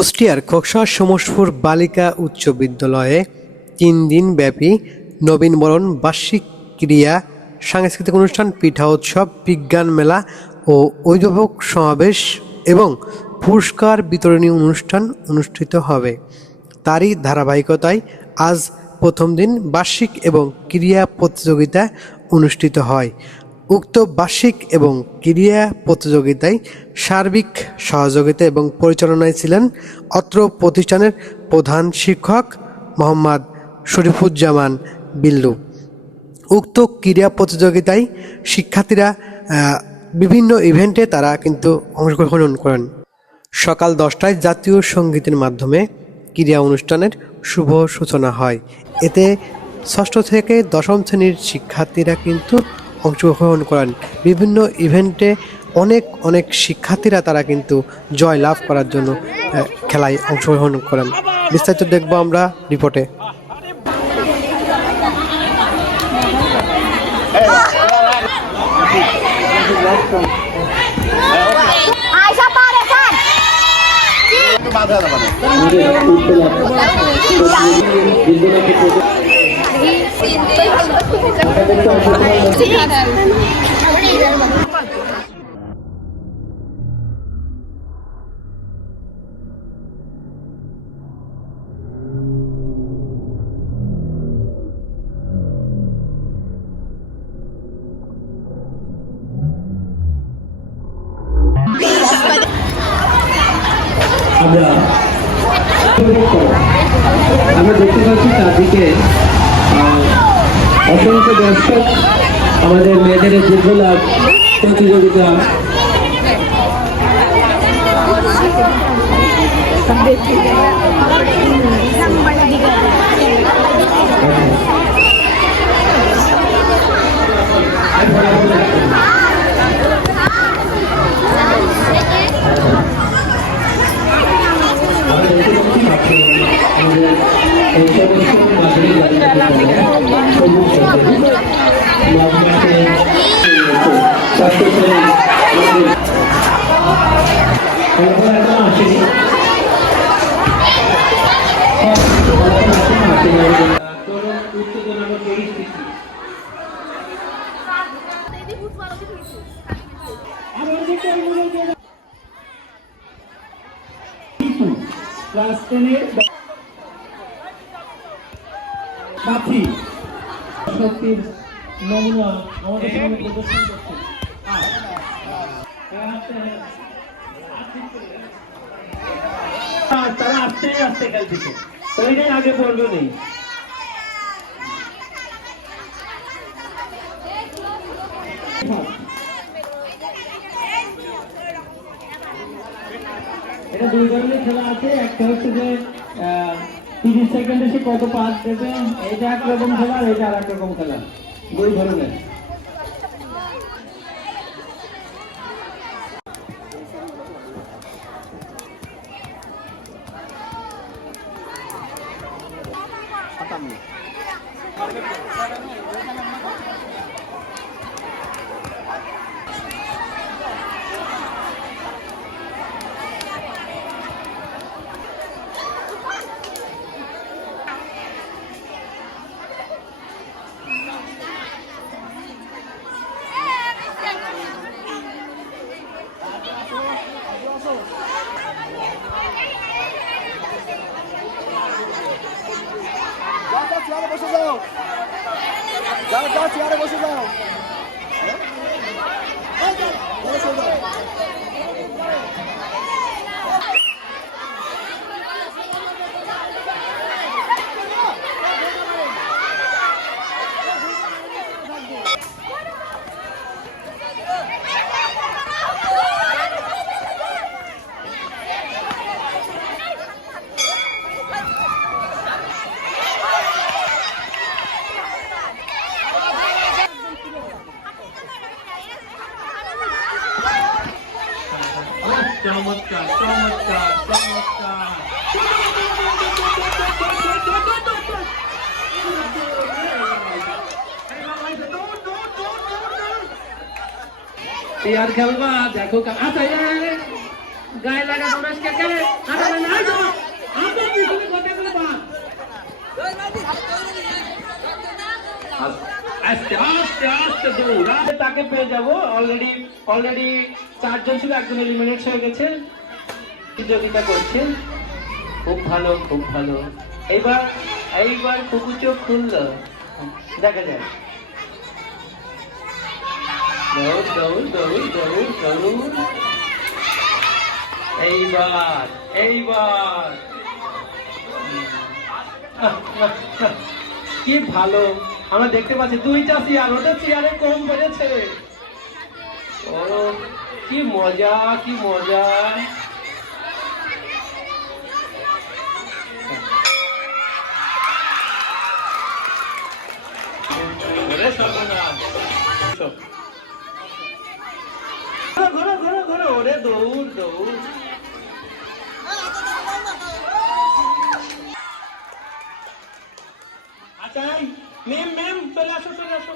কুষ্টিয়ার খোকসা সোমসপুর বালিকা উচ্চ বিদ্যালয়ে ৩ দিনব্যাপী নবীনবরণ বার্ষিক ক্রীড়া সাংস্কৃতিক অনুষ্ঠান, পিঠা উৎসব, বিজ্ঞান মেলা ও অভিভাবক সমাবেশ এবং পুরস্কার বিতরণী অনুষ্ঠান অনুষ্ঠিত হবে। তারই ধারাবাহিকতায় আজ প্রথম দিন বার্ষিক এবং ক্রীড়া প্রতিযোগিতা অনুষ্ঠিত হয়। উক্ত বার্ষিক এবং ক্রীড়া প্রতিযোগিতায় সার্বিক সহযোগিতা এবং পরিচালনায় ছিলেন অত্র প্রতিষ্ঠানের প্রধান শিক্ষক মোহাম্মদ শরীফুজ্জামান বিল্লু। উক্ত ক্রীড়া প্রতিযোগিতায় শিক্ষার্থীরা বিভিন্ন ইভেন্টে তারা কিন্তু অংশগ্রহণ করেন। সকাল 10টায় জাতীয় সঙ্গীতের মাধ্যমে ক্রীড়া অনুষ্ঠানের শুভ সূচনা হয়। এতে ষষ্ঠ থেকে দশম শ্রেণীর শিক্ষার্থীরা কিন্তু অংশগ্রহণ করেন। বিভিন্ন ইভেন্টে অনেক শিক্ষার্থীরা তারা কিন্তু জয় লাভ করার জন্য খেলায় অংশগ্রহণ করেন। বিস্তারিত দেখব আমরা রিপোর্টে। আমরা দেখতে পাচ্ছি চারদিকে অসংখ্য দর্শক আমাদের মেয়েদের যুগলাভ প্রতিযোগিতা ক্লাস 10-এর সাথী শক্তির নমুনা আমাদের সামনে প্রদর্শন করছে। তারা আস্তে আস্তে খেলতেছে, ওইটাই আগে পড়বে নেই। এটা দুই ধরনের খেলা আছে, একটা হচ্ছে যে 30 সেকেন্ডে সে কত পাস দেবে, এটা একরকম খেলা, এটা আর এক রকম খেলা, দুই ধরনের। বসে যাও, চেয়ারে বসে যাও। চমৎকার চমৎকার চমৎকার। আর খেলবা দেখো, আচ্ছা গায়ে লাগা মানুষকে কে হাঁটাবে না তো আমরা পিছনে কথাগুলো বাদ আস্তে আস্তে আস্তে দৌড়া। তাকে পেয়ে যাব। অলরেডি 4 জন ছিল, একজন এলিমিনেট হয়ে গেছে, প্রতিযোগিতা করছে। খুব ভালো, খুব ভালো। এইবার কুকু চোখ খুললো, দেখা যায়। দৌড় দৌড় দৌড় দৌড় দৌড়। এইবার কি ভালো আমরা দেখতে পাচ্ছি। 2টা চেয়ার, ওটা চেয়ারে কম বেড়েছে। ও কি মজা, কি মজা। ওরে সর্বনাশ। ঘোরো ঘোরো ঘোরো, ওরে দৌড় দৌড়। আচ্ছা মেম মেম চলে আসো চলে আসো।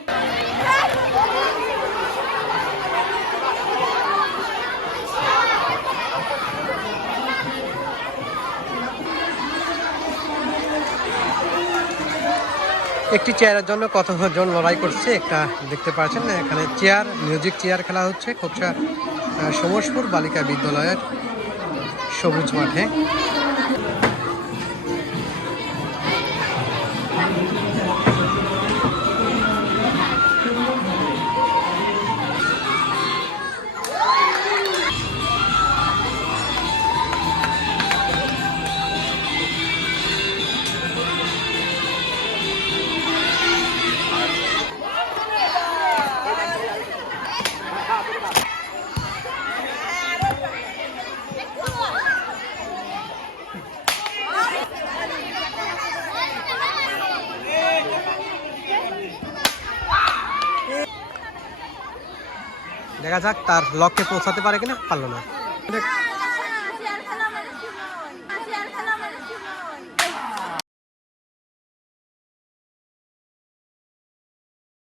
একটি চেয়ারের জন্য কতজন লড়াই করছে একটা দেখতে পাচ্ছেন। এখানে চেয়ার, মিউজিক চেয়ার খেলা হচ্ছে খোকসা সমসপুর বালিকা বিদ্যালয়ের সবুজ মাঠে। দেখা যাক তার লক্ষ্যে পৌঁছাতে পারে কিনা, পারলো না।